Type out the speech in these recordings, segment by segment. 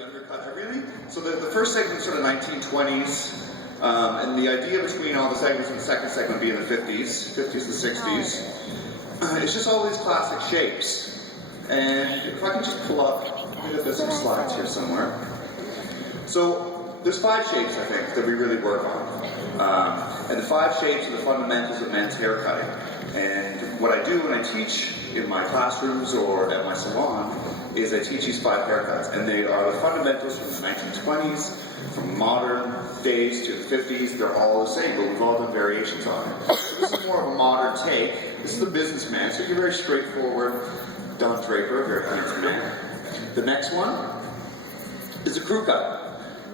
undercut everything. So the first segment is sort of 1920s, and the idea between all the segments and the second segment being the 50s to 60s. It's just all these classic shapes. And if I can just pull up, there's some slides here somewhere. So there's 5 shapes, I think, that we really work on. And the 5 shapes are the fundamentals of men's hair cutting. And what I do when I teach in my classrooms or at my salon is I teach these 5 haircuts. And they are the fundamentals from the 1920s, from modern days to the 50s. They're all the same, but we've all done variations on it. So this is more of a modern take. This is the businessman, so you're very straightforward. Don Draper, very handsome man. The next one is a crew cut.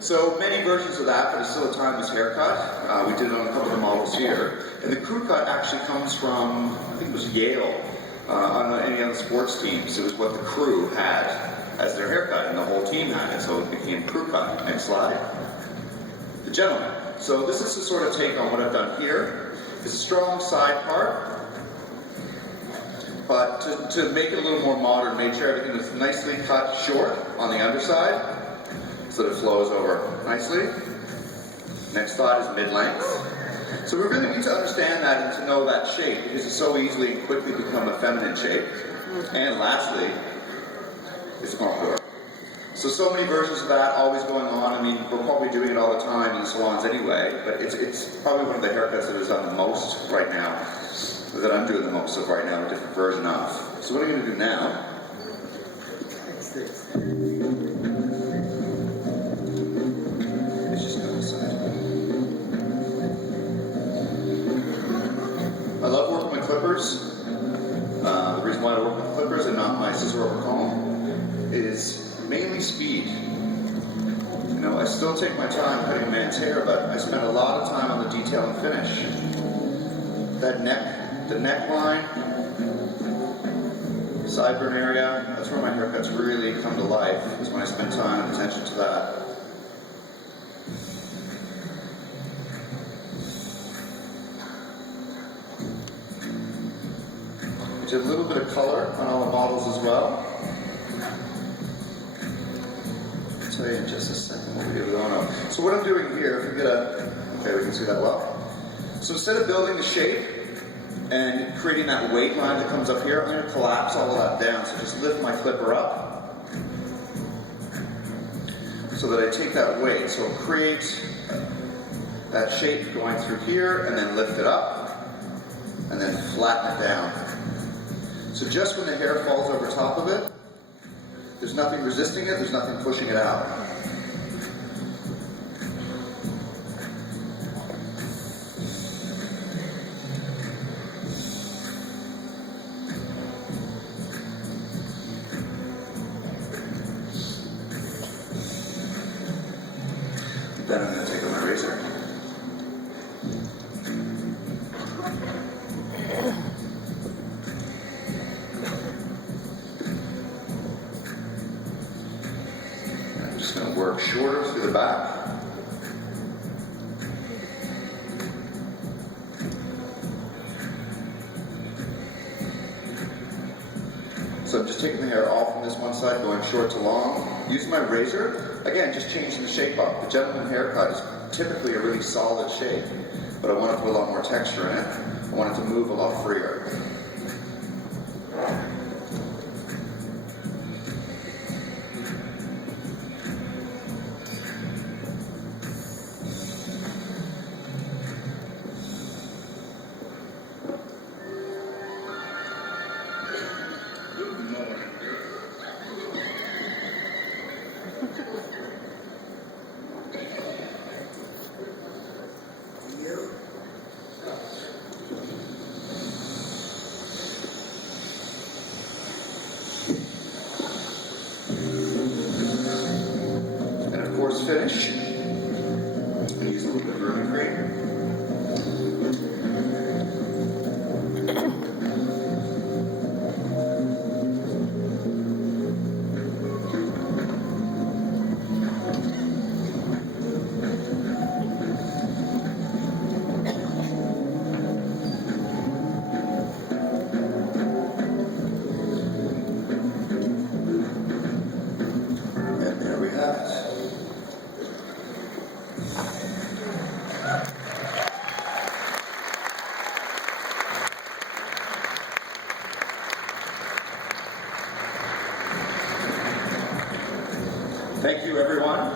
So many versions of that, but it's still a timeless haircut. We did it on a couple of models here. And the crew cut actually comes from, I think it was Yale, on any other sports teams. It was what the crew had as their haircut, and the whole team had it, so it became crew cut. Next slide. The gentleman. So this is the sort of take on what I've done here. It's a strong side part, but to make it a little more modern, made sure everything was nicely cut short on the underside, so that it flows over nicely. Next thought is mid-length. So we really need to understand that and to know that shape, because it so easily and quickly become a feminine shape. And lastly, it's contour. So many versions of that always going on. I mean, we're probably doing it all the time in the salons anyway, but it's probably one of the haircuts that is done the most right now, that I'm doing the most of right now, a different version of. So what I'm going to do now, I love working with clippers. The reason why I work with clippers and not my scissor over comb is mainly speed. You know, I still take my time cutting a man's hair, but I spend a lot of time on the detail and finish. That neck, the neckline, sideburn area, that's where my haircuts really come to life, is when I spend time and attention to that. A little bit of color on all the models as well. I'll tell you in just a second what we do with Ono. So what I'm doing here, if we get okay, we can see that well. So instead of building the shape and creating that weight line that comes up here, I'm going to collapse all of that down. So just lift my clipper up so that I take that weight. So create that shape going through here and then lift it up and then flatten it down. So just when the hair falls over top of it, there's nothing resisting it, there's nothing pushing it out. Then I'm going to take out my razor. Work shorter through the back. So I'm just taking the hair off from this one side, going short to long. Using my razor, again, just changing the shape up. The gentleman haircut is typically a really solid shape, but I want to put a lot more texture in it. I want it to move a lot freer. Finish. I'm going to use a little bit of vermin cream. And there we have Thank you, everyone.